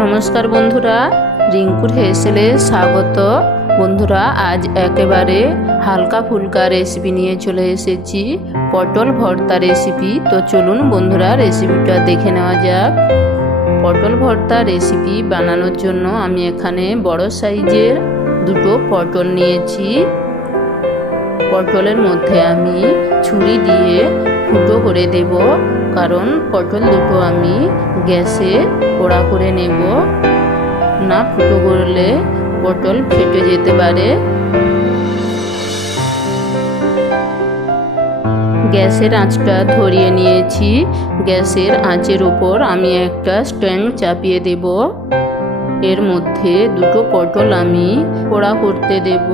নমস্কার বন্ধুরা, রিঙ্কুর হেসেলে স্বাগত। বন্ধুরা, আজ একেবারে হালকা ফুলকা রেসিপি নিয়ে চলে এসেছি, পটল ভর্তা রেসিপি তো চলুন বন্ধুরা রেসিপিটা দেখে নেওয়া যাক। পটল ভর্তা রেসিপি বানানোর জন্য আমি এখানে বড় সাইজের দুটো পটল নিয়েছি। পটলের মধ্যে আমি ছুরি দিয়ে ফুটো করে দেব। কারণ পটল দুটো আমি গ্যাসে পোড়া করে নেব। না ফুটো করলে পটল ফেটে যেতে পারে। গ্যাসের আঁচটা ধরিয়ে নিয়েছি। গ্যাসের আঁচের উপর আমি একটা স্ট্যান্ড চাপিয়ে দেব। এর মধ্যে দুটো পটল আমি পোড়া করতে দেব।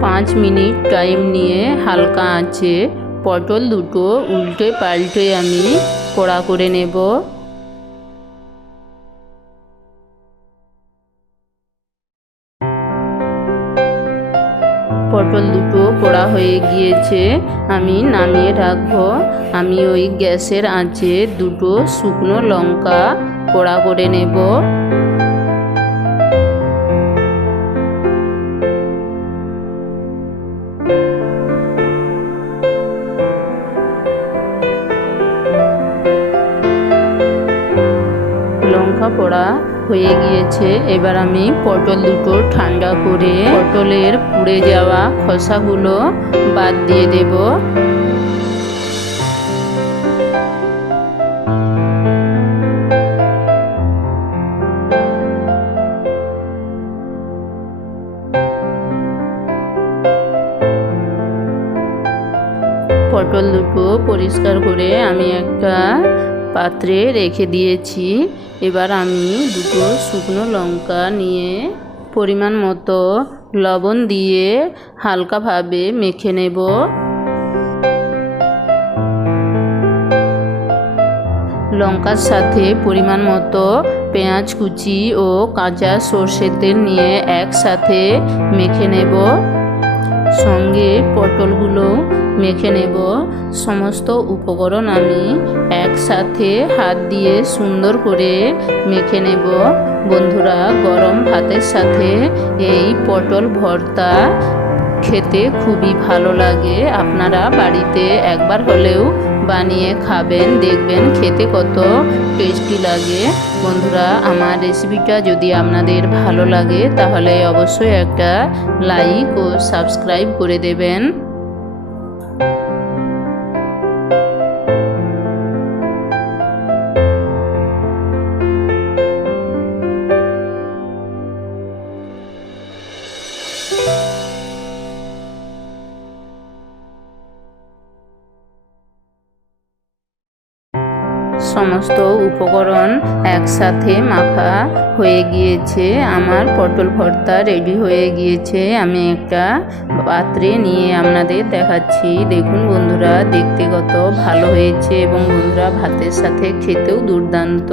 পাঁচ মিনিট টাইম নিয়ে হালকা আঁচে পটল দুটো উল্টে পাল্টে আমি কড়া করে নেব। পটল দুটো পোড়া হয়ে গিয়েছে, আমি নামিয়ে রাখব। আমি ওই গ্যাসের আঁচে দুটো শুকনো লঙ্কা পোড়া করে নেব। লঙ্কা পোড়া হয়ে গিয়েছে। এবার আমি পটল দুটো ঠান্ডা করে পটলের পুড়ে যাওয়া খোসাগুলো বাদ দিয়ে দেব। পটল দুটো পরিষ্কার করে আমি একটা পাত্রে রেখে দিয়েছি। এবার আমি দুটো শুকনো লঙ্কা নিয়ে পরিমাণ মতো লবণ দিয়ে হালকাভাবে মেখে নেব। লঙ্কার সাথে পরিমাণ মতো পেঁয়াজ কুচি ও কাঁচা সর্ষের তেল নিয়ে একসাথে মেখে নেব। সঙ্গে পটলগুলো মেখে নেব। সমস্ত উপকরণ আমি একসাথে হাত দিয়ে সুন্দর করে মেখে নেব। বন্ধুরা, গরম ভাতের সাথে এই পটল ভর্তা খেতে খুবই ভালো লাগে। আপনারা বাড়িতে একবার হলেও বানিয়ে খাবেন, দেখবেন খেতে কত টেস্টি লাগে। বন্ধুরা, আমার রেসিপিটা যদি আপনাদের ভালো লাগে, তাহলে অবশ্যই একটা লাইক ও সাবস্ক্রাইব করে দেবেন। সমস্ত উপকরণ একসাথে মাখা হয়ে গিয়েছে। আমার পটল ভর্তা রেডি হয়ে গিয়েছে। আমি একটা পাত্রে নিয়ে আপনাদের দেখাচ্ছি। দেখুন বন্ধুরা, দেখতে কত ভালো হয়েছে এবং বন্ধুরা, ভাতের সাথে খেতেও দুর্দান্ত।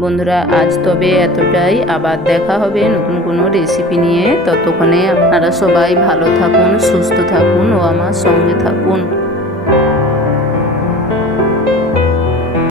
বন্ধুরা, আজ তবে এতটাই। আবার দেখা হবে নতুন কোনো রেসিপি নিয়ে। ততক্ষণে আপনারা সবাই ভালো থাকুন, সুস্থ থাকুন ও আমার সঙ্গে থাকুন।